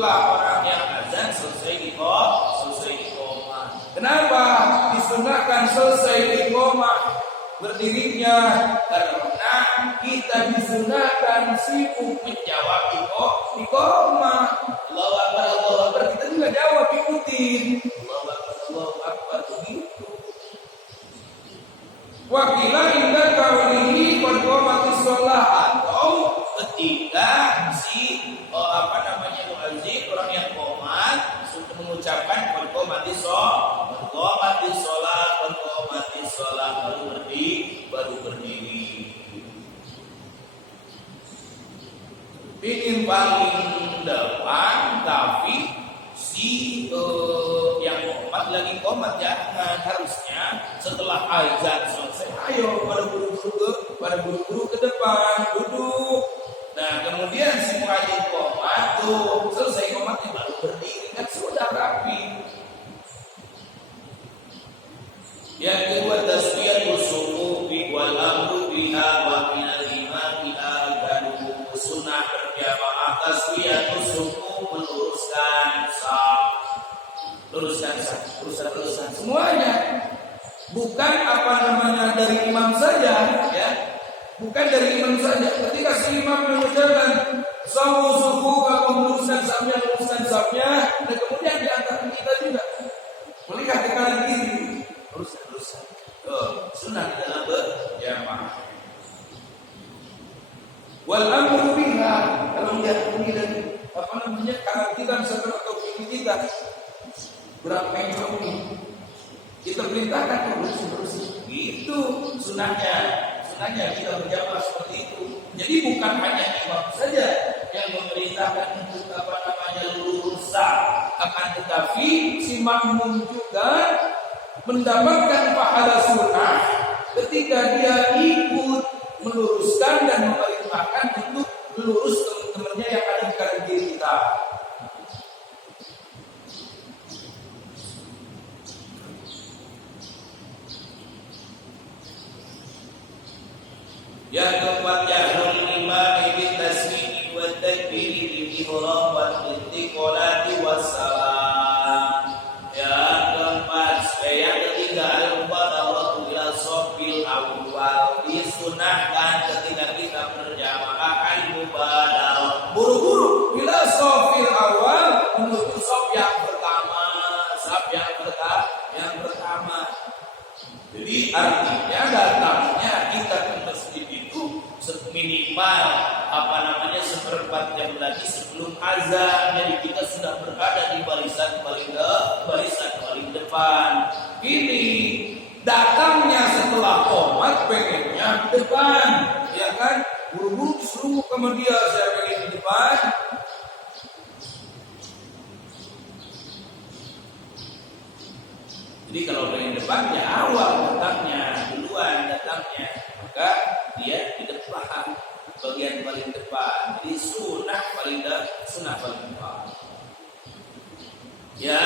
setelah orang yang azan selesai iqamah. Kenapa disunahkan selesai iqamah berdirinya? Karena kita disunahkan sibuk menjawab iqamah. Allahu Akbar, Allahu Akbar, kita juga jawab, ikutin Allahu Akbar, Allahu Akbar, begitu. Wakila indah kaulihi qad qamatis shalah, atau ketika si muazzin orang yang qomat sudah mengucapkan qad qamatis shalah baru berdiri. Ini paling depan, tapi si yang qomat lagi qomat jangan, harusnya setelah azan selesai ayo pada buru-buru ke depan duduk. Nah kemudian si muazzin qomat tuh selesai qomatnya baru berdiri, kan sudah rapi. Yang kedua taswiyatus sufufi wal amru biha wa min al-imami agadu. Sunnah berjamaah taswiyatus sufu, meluruskan saf, luruskan semuanya, bukan dari imam saja, ya, bukan dari imam saja. Ketika si imam mengucapkan sawu sufu, kamu meluruskan safnya, dan kemudian di antara kita juga melihat ke kanan kiri, luruskan. Sunnah dalam berjamaah. Wal amru biha, kalau lihat ini dan kanan kita misalkan atau kiri kita berapa meter ini, kita perintahkan terus. Itu sunnahnya kita berjamaah seperti itu. Jadi bukan hanya imam saja yang memerintahkan untuk lurus saf, akan tetapi si makmum juga mendapatkan pahala sunnah ketika dia ikut meluruskan dan memerintahkan untuk melurus teman-temannya yang ada di kanan kiri kita. Yang keempat, yahrul imam bil tasmih wa takbir bil ihram wa intiqalati was salam. Yang keempat, yang ketiga, al-mubadaratu ila shafil awwal. Disunahkan ketika kita berjamaah al-mubadarah, buru-buru ila shafil awwal, menuju shaf yang pertama. Jadi artinya datangnya kita ke masjid itu minimal seperempat jam lagi sebelum azan. Jadi kita sudah berada di barisan paling depan. Ini datangnya setelah qomat pengennya di depan, ya kan? Buru-buru disuruh sama dia, saya pengen di depan. Jadi kalau pengen depan ya awal duluan datangnya, maka dia di depan, bagian paling depan. Jadi sunnah paling depan. Ya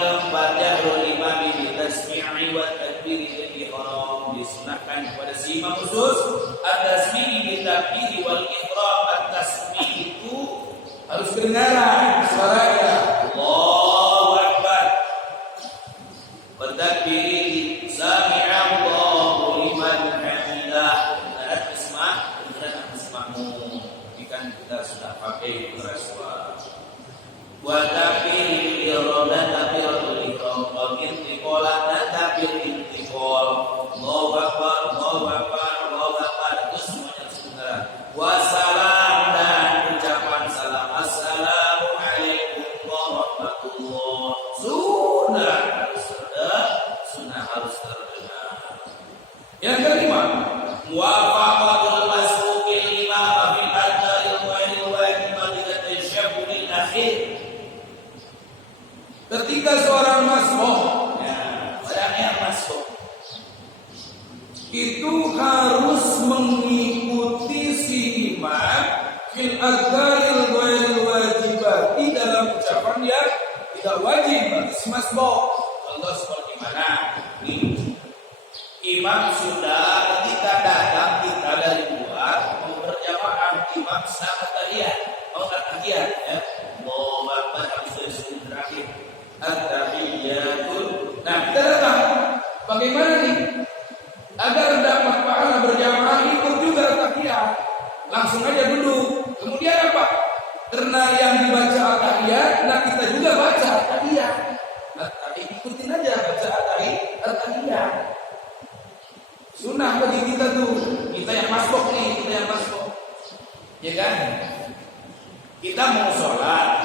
keempat, yahrul imam bi tasmi'i wa takbir bil ihram. Disunahkan kepada si imam khusus at-tasmi' bi takbir wal ihram. At-tasmi' itu harus kedengaran suaranya. Allahu Akbar. Bertakbir sami'a Allahu liman hamidah. Benar isma'mu. Ikan kita sudah pakai suara. Wa takbir ihram dan takbiratul ihram, wa intiqalan dan takbir intiqal. Allahu Akbar, Allahu Akbar, Allahu Akbar. Itu semuanya kedengaran. Wa salam dan ucapan salam. Assalamualaikum warahmatullahi. Sunnah harus terdengar. Yang kelima, muwafaqatul masbuqil imam fil adnil wajibah dengan tasyabbul akhir. Ketika seorang masbuk, orang yang masbuk itu harus mengikuti si imam fil adnil wajibah, di dalam ucapan yang tidak wajib bagi si masbuk. Allah seperti mana? Imam sudah ketika datang kita dari luar mau berjamaah, imam sedang tahiyat, ya. Allahu Akbar Bagaimana nih? Agar dapat pahala berjamaah ikut juga tahiyat. Langsung aja duduk. Kemudian apa? Karena yang dibaca tahiyat, nah kita juga baca tahiyat. Nah, tadi ikutin aja baca tahiyat. Sunnah bagi kita tuh. Kita yang masbuk nih, kita yang masbuk. Ya kan? Kita mau sholat,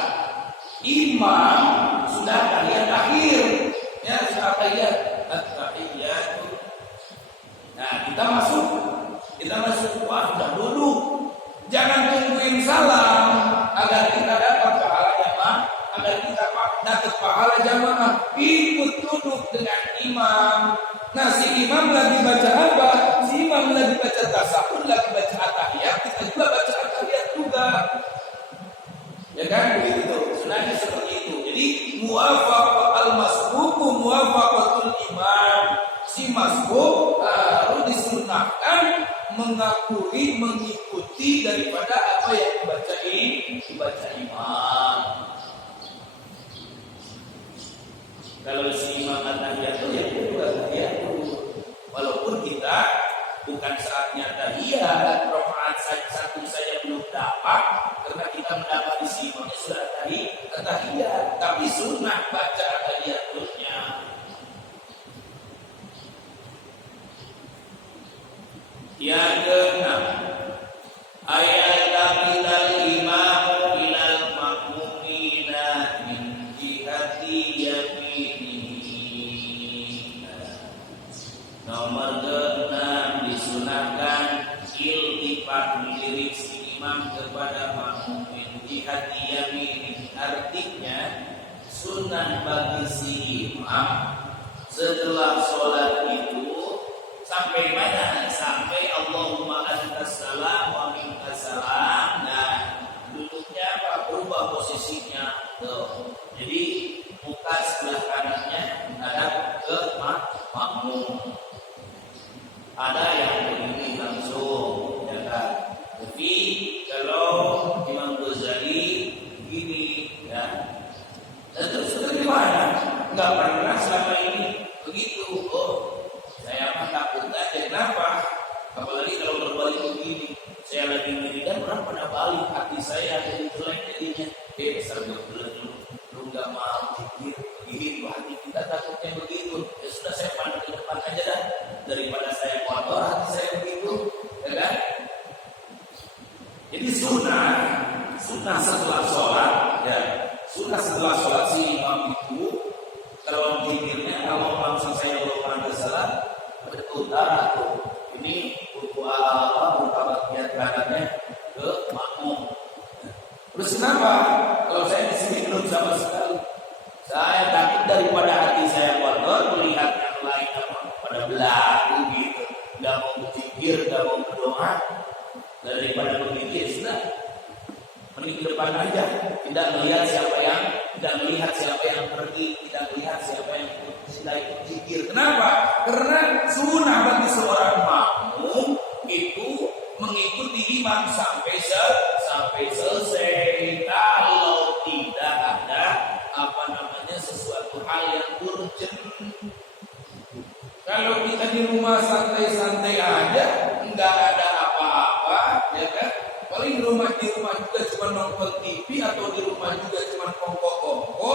imam sudah tahiyat akhir, ya sudah tahiyat. Nah kita masuk, wah sudah duduk. Jangan tungguin salam agar kita dapat pahala jamaah, ikut duduk dengan imam. Nah si imam lagi baca apa? Si imam lagi baca tasawuf, lagi baca at-tahiyat, kita juga baca at-tahiyat juga. Ya kan begitu. Sunahnya seperti itu. Jadi muwafaqah al-masbuqu muwafaqatul imam. Si masbuk harus disunahkan mengikuti daripada apa yang dibaca imam. Kalau si imam at-tahiyat itu ya juga tahiyat. Walaupun kita bukan saatnya tahiyat, rakaat satu saja belum dapat karena kita mendapat di sini sudah tahiyat, tapi sunnah baca tahiyat terusnya. Yang keenam, ayat ilal imamu ilal makmumina min jihati yaminihi. Nomor keenam, disunahkan iltifat lirik si imam kepada makmum min jihati yaminihi. Artinya sunnah bagi si imam setelah sholat itu sampai mana? Sampai Allahumma antas salam wa minkas salam. Nah, duduknya apa? Berubah posisinya. Tuh. Jadi muka sebelah kanannya hadap ke makmum. Ada yang begini langsung, ya kan? Tapi kalau Imam Ghazali begini, ya. Dan terus gimana? Enggak pernah selama ini begitu. Oh, saya mah takut aja. Kenapa? Apalagi kalau berbalik begini. Saya lagi wiridan, orang pada balik. Hati saya jadi jelek jadinya. Besar betul lu nggak mau pikir begitu. Hati kita takutnya begitu. Ya sudah, saya pandang ke depan aja dah. Daripada saya kotor hati saya begitu, ya kan? Jadi sunnah setelah sholat, ya. Sunnah setelah sholat si imam itu kalau zikirnya, kalau langsung saya berdoa salat betul atau ini berupa kiat kanannya ke makmum. Terus kenapa? Kalau saya di sini belum sama sekali. Saya takut daripada hati saya kotor melihat yang lain pada belagu gitu. Gak mau berzikir, gak mau berdoa. Daripada berpikir, sudah mending ke depan aja. Tidak melihat siapa yang pergi, tidak melihat siapa yang sedang berzikir. Kenapa? Karena sunnah bagi seorang makmum itu mengikuti imam sampai selesai. Kalau tidak ada sesuatu hal yang urgent. Kalau kita di rumah santai-santai aja, nggak ada apa-apa, ya kan? Paling di rumah juga cuma nonton TV, atau di rumah juga cuma kongko-kongko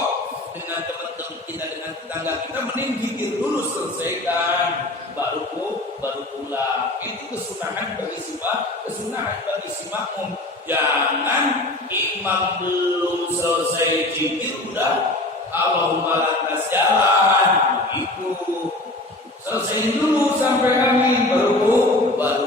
dengan teman-teman kita, dengan tetangga kita, mending zikir dulu selesaikan, baru pulang. Itu kesunahan bagi si makmum. Jangan imam belum selesai zikir udah Allahumma lantas jalan begitu. Selesai dulu sampai amin baru pulang.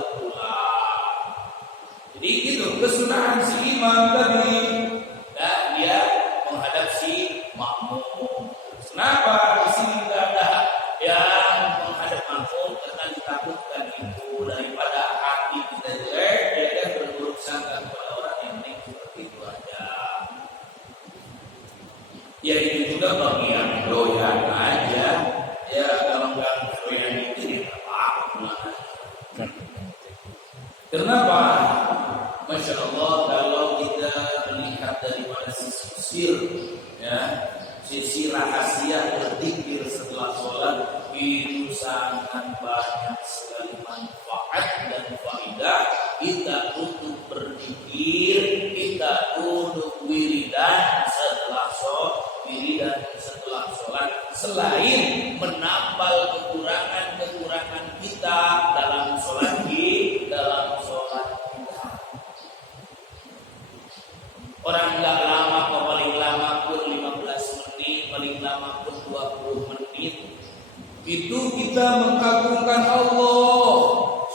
Jadi itu kesunahan si imam tadi. Dan dia menghadap si makmum. Kenapa di sini tidak ada yang menghadap makmum? Karena ditakutkan itu daripada hati kita jelek, dia berburuk sangka kepada orang yang lain, seperti itu aja. Ya itu juga bagi yang doyan aja. Ya kalau nggak doyan itu ya apa-apa. Kenapa? Masya Allah, kalau kita melihat daripada sisi rahasia berzikir setelah sholat itu sangat banyak sekali manfaat dan faedah kita untuk berzikir, kita untuk wiridan setelah sholat, selain menambal kekurangan kita dalam sholat kita. Orang nggak lama, paling lama pun 15 menit, paling lama pun 20 menit. Itu kita mengagungkan Allah.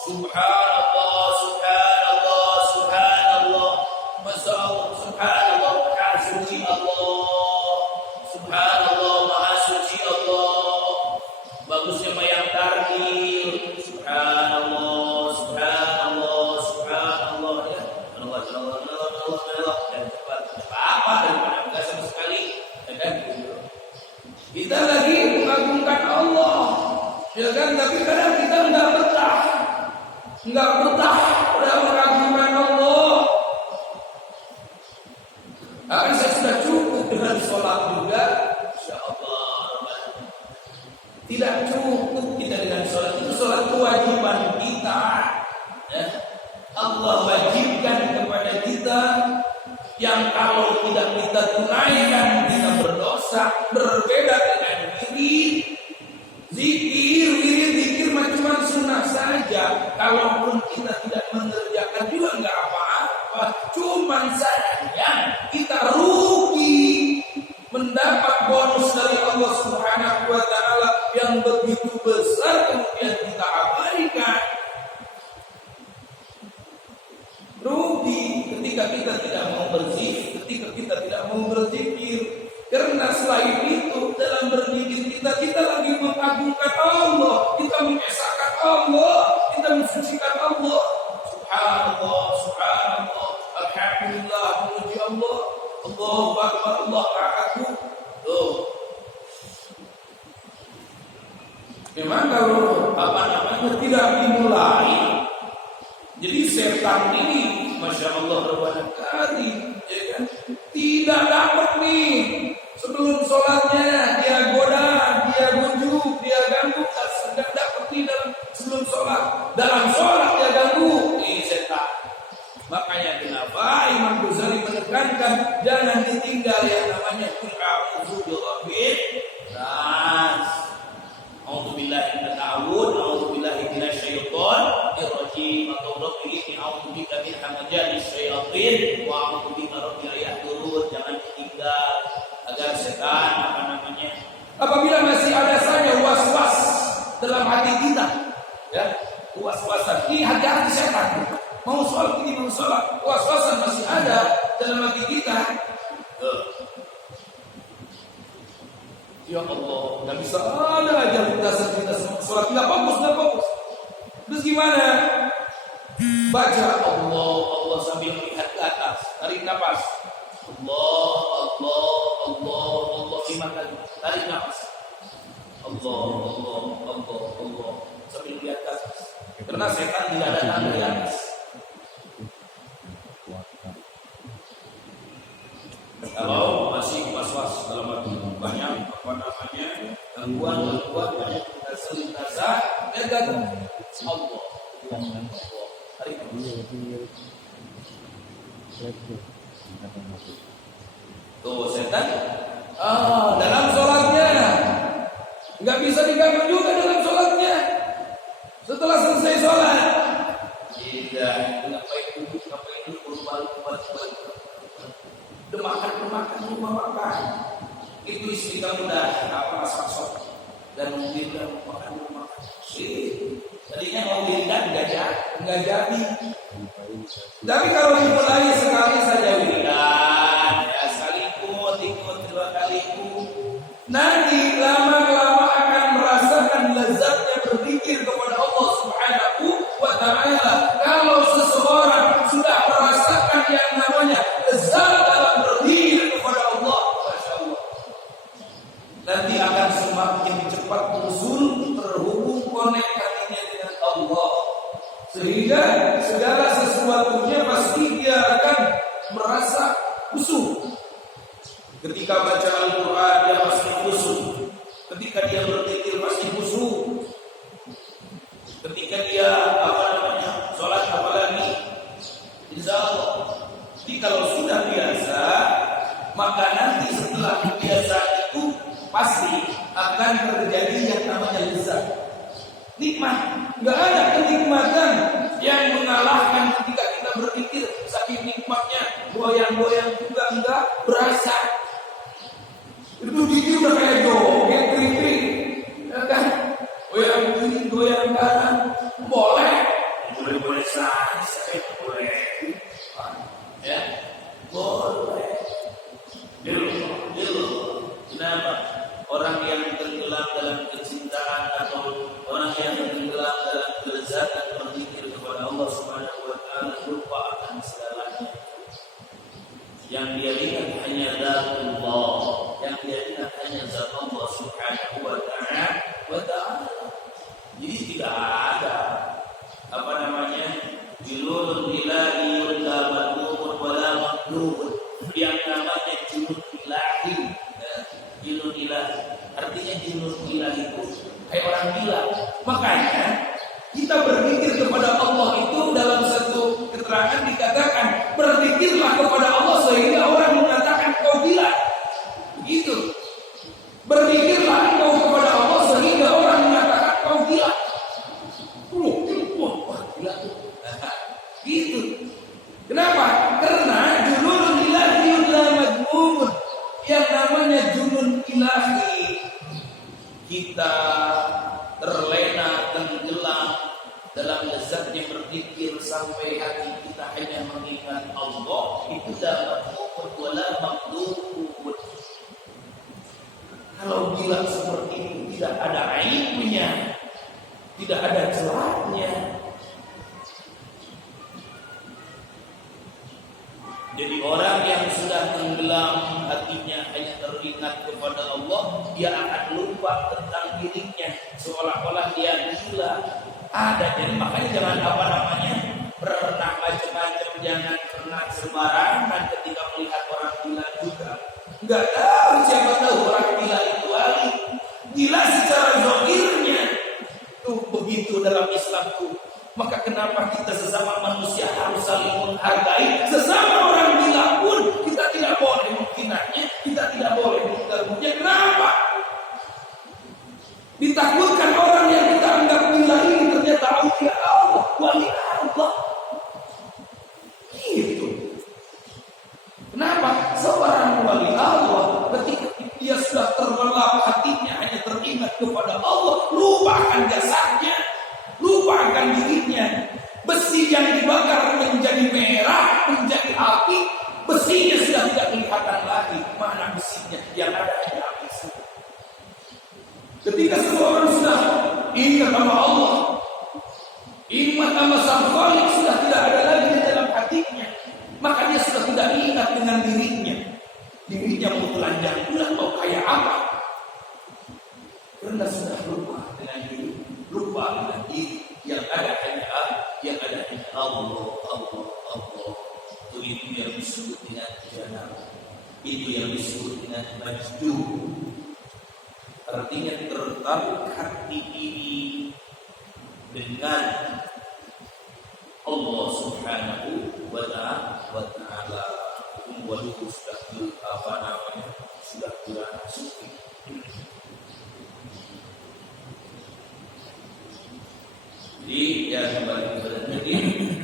Subhanallah, subhanallah, subhanallah. Masya Allah, subhanallah, maha suci Allah. Subhanallah, maha suci Allah. Bagusnya mayang tarhil. Subhanallah, subhanallah, subhanallah. Ya, Allah, dan cepat apa daripada enggak sama sekali. Dan kita lagi mengagungkan Allah, ya kan? Tapi kadang kita enggak betah pada mengagungkan Allah. Akan saya sudah cukup dengan sholat juga, insya Allah. Tidak cukup kita dengan sholat, itu sholat kewajiban kita. Ya. Allah wajibkan kepada kita, yang kalau tidak kita tunaikan kita berdosa. Berbeda dengan wirid. Zikir cuma sunnah saja. Kalaupun kita tidak mengerjakan juga nggak apa-apa. Cuman sayang kita rugi mendapat bonus dari Allah Subhanahu wa taala yang begitu besar, kemudian kita abaikan. Rugi ketika kita tidak mau berzikir, karena selain itu dalam berzikir kita lagi mengagungkan Allah, kita mengesahkan Allah, kita mensucikan Allah. Subhanallah, subhanallah, alhamdulillah, memuji Allah, Allahu akbar, Allahu akbar. Tuh. Memang kalau tidak dimulai, jadi setan ini, masya Allah, berbanyak kali, ya kan? Tidak dapat nih sebelum sholatnya dia goda, dia bujuk, dia ganggu, tidak dapat nih sebelum sholat. Dalam sholat dia ganggu, ini setan. Makanya kenapa Imam Ghazali menekankan jangan ditinggal yang namanya qul a'udzu birabbin nas. A'udzubillahi minasyaitonir rajim atau rabbi a'udzubika min hamazatis syayatin wa a'udzubika rabbi ayahdurun. Jangan ditinggal agar setan apabila masih ada saja was-was dalam hati kita, ya, was-wasan ini hati-hati setan. Mau sholat ini, mau sholat, was-wasan masih ada dalam hati kita. Ya Allah, nggak bisa ada aja dasar kita sholat nggak fokus. Terus gimana? Baca Allah sambil melihat ke atas, tarik nafas. Allah 5 kali, tarik nafas. Allah sambil melihat ke atas. Karena setan tidak ada tanda di atas. Kalau masih was-was dalam hati, banyak gangguan banyak lintasan, Allah. Tuh setan, dalam sholatnya nggak bisa diganggu juga dalam sholatnya. Setelah selesai sholat, tidak, ngapain duduk, balik. Makan. Itu istri kamu dah masak dan mungkin makan. Tadinya mau wiridan nggak jadi. Tapi kalau dimulai sekali saja wiridan, ya sekali ikut 2 kali ikut. Nanti lama-lama akan merasakan lezatnya berzikir kepada Allah Subhanahu wa taala. Kalau seseorang sudah merasakan yang namanya lezat dalam berzikir kepada Allah, masya Allah, nanti akan semakin cepat terhubung konek hatinya dengan Allah, sehingga segala sesuatunya pasti dia akan merasa khusyuk. Ketika baca Al-Quran dia pasti khusyuk, ketika dia berzikir pasti khusyuk. akan terjadi yang namanya lezat. Nikmat, nggak ada kenikmatan yang mengalahkan ketika kita berpikir. Saking nikmatnya, goyang-goyang juga nggak berasa. Itu gigi udah kayak joget, krik-krik, ya kan? Goyang kiri, goyang kanan, boleh saja, boleh, ya, boleh. Dulu, kenapa? Orang yang tenggelam dalam kecintaan atau orang yang tenggelam dalam kelezatan berzikir kepada Allah Subhanahu wa taala lupa akan segalanya. Yang dia ingat hanya zatullah, yang dia ingat hanya zat Allah Subhanahu wa taala. Jadi tidak ada apa namanya julul ilahi wala madlubun wala maqlubun. Yang namanya julul ilahi, julul ilahi artinya julul ilahi itu kayak orang gila. Makanya kita berzikir kepada Allah itu dalam satu keterangan dikatakan berzikirlah kepada Allah sehingga orang mengatakan kau gila. Begitu. Berzikirlah engkau kepada Allah sehingga orang mengatakan kau gila. Wah, gila tuh. Gitu. Kenapa? Karena junun ilahi la madmumun. Yang namanya junun ilahi, kita terlena tenggelam dalam lezatnya berzikir sampai hati kita hanya mengingat Allah, itu dapat wala maqdud. Kalau gila seperti itu tidak ada aibnya, tidak ada celahnya. Jadi orang yang sudah tenggelam hatinya hanya teringat kepada Allah, dia akan lupa tentang dirinya, seolah-olah dia gila. Ada, jadi makanya jangan apa namanya berenang macam-macam, jangan pernah sembarangan ketika melihat orang gila juga. Enggak tahu, siapa tahu orang gila itu wali. Gila secara zahirnya tuh begitu dalam Islam tuh. Maka kenapa kita sesama manusia harus saling menghargai? Sesama orang gila pun kita tidak boleh menghinanya, kita tidak boleh mengganggunya. Kenapa? Ditakutkan orang yang kita anggap gila ini ternyata aulia Allah, wali Allah. Gitu. Kenapa? Seorang wali Allah ketika dia sudah terlelap hatinya hanya teringat kepada Allah, lupakan jasadnya, lupakan dirinya. Besi yang dibakar menjadi merah, menjadi api, besinya sudah tidak kelihatan lagi. Mana besinya? Yang ada hanya api saja. Ketika seseorang sudah ingat sama Allah, ingat sama Sang Khalik, sudah tidak ada lagi di dalam hatinya, maka dia sudah tidak ingat dengan dirinya. Dirinya mau telanjang bulan, mau kayak apa? Karena sudah lupa dengan diri, lupa dengan diri. Yang ada hanya Allah. Itu yang disebut dengan jannah. Itu yang disebut dengan majdud. Artinya tertarik hati ini dengan Allah Subhanahu wa ta'ala. Waduh, sudah bulan suci. Jadi ya kembali kepada tadi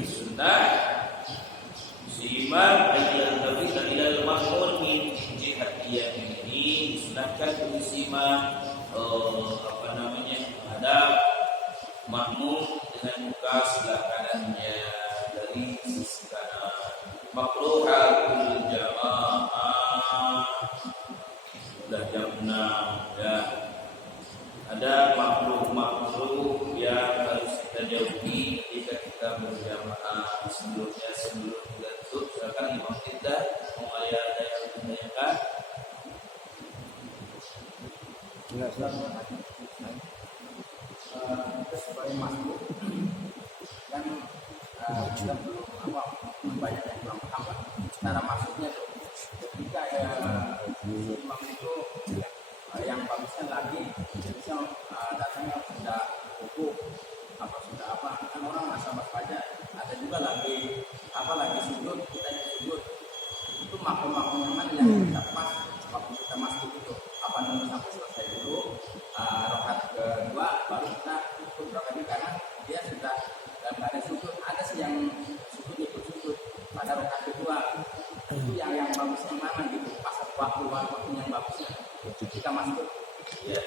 sunnah si imam ayat Nabi sallallahu alaihi wasallam jihad ini disunahkan bagi si imam ada makmum dengan muka sebelah kanannya dari sisi kanan. Makruhatul jamaah sudah jam 6 ya. Ada makruh yang harus kita jauhi ketika kita berjamaah. Sebelum kita tutup, silakan imam kita mau ada yang ditanyakan. Enggak salah. Kita sebagai makhluk kan kita belum banyak yang belum paham cara maksudnya tuh. Ketika imam itu yang bagusnya lagi misal datangnya sudah wukuf apa sudah apa kan orang asal aja, ada juga lagi sujud, kita yang sujud itu makhluk yang mana yang kita pas waktu kita masuk itu apa nunggu sampai selesai dulu rakaat kedua baru kita ikut rakaat ini karena dia sudah dalam keadaan sujud. Ada sih yang sujud ikut sujud pada rakaat kedua. Itu yang bagusnya mana gitu, pas waktu yang bagusnya kita masuk. Ya.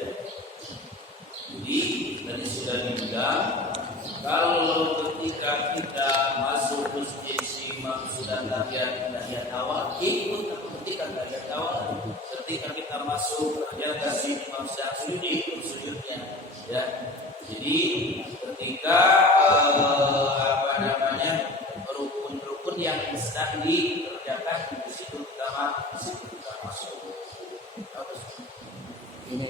Jadi tadi sudah dibilang kalau ketika kita masuk masjid si imam sudah tahiyat awal, ikut atau ketika tahiyat awal, ketika kita masuk ternyata si imam sedang sujud, ikut sujudnya. Ya. Jadi ketika rukun-rukun yang sedang dikerjakan di situ kita masuk. Ini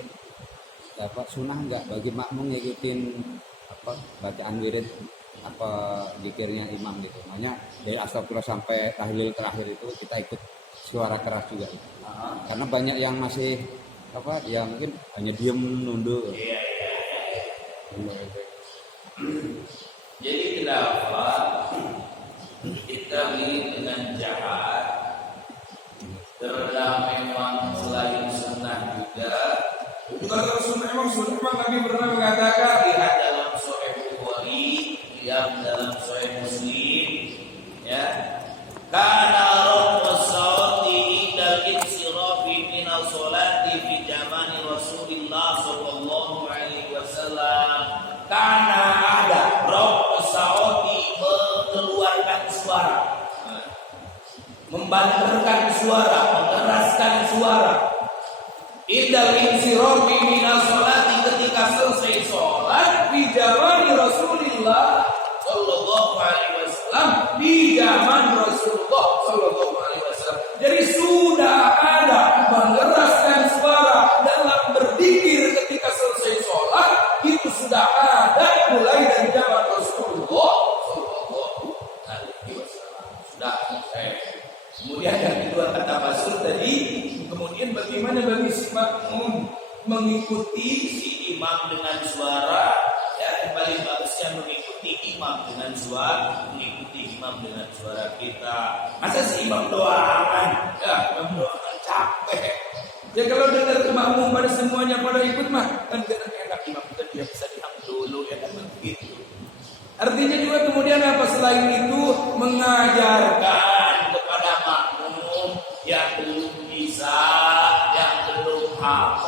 dapat sunnah enggak bagi makmum ngikutin bacaan wirid zikirnya imam gitu. Makanya dari astagfirullah sampai tahlil terakhir itu kita ikut suara keras juga. Karena banyak yang masih yang mungkin hanya diem nunduk. Iya. Jadi kenapa kita ini dengan jahat karena memang selain sunnah juga memang Nabi pernah mengatakan lihat dalam Sahih Bukhari, lihat dalam Sahih Muslim, ya. Kana rabbusawti indal insirafi min as-salati fi zamani Rasulillah sallallahu alaihi wasallam. Karena ada rabbusawti mengeluarkan suara, membanterkan suara, mengeraskan suara. Indal insirafi minas sholati ketika selesai sholat di zaman Rasulullah sallallahu alaihi wasallam, di zaman Rasulullah sallallahu alaihi wasallam. Jadi sudah ada mengeraskan suara dalam berzikir ketika selesai sholat, itu sudah ada mulai dari zaman Rasulullah sallallahu alaihi wasallam. Sudah. Kemudian yang kedua kata Basur tadi, kemudian bagaimana bagi si makmum mengikuti si imam dengan suara, ya, yang paling bagusnya mengikuti imam dengan suara kita. Masa si imam doangan, ya, imam doangan capek. Ya kalau dengar ke makmum pada semuanya pada ikut mah kan enak imam kita dia bisa diam dulu ya kan begitu. Artinya juga kemudian apa selain itu mengajarkan kepada makmum yang belum bisa, yang belum hafal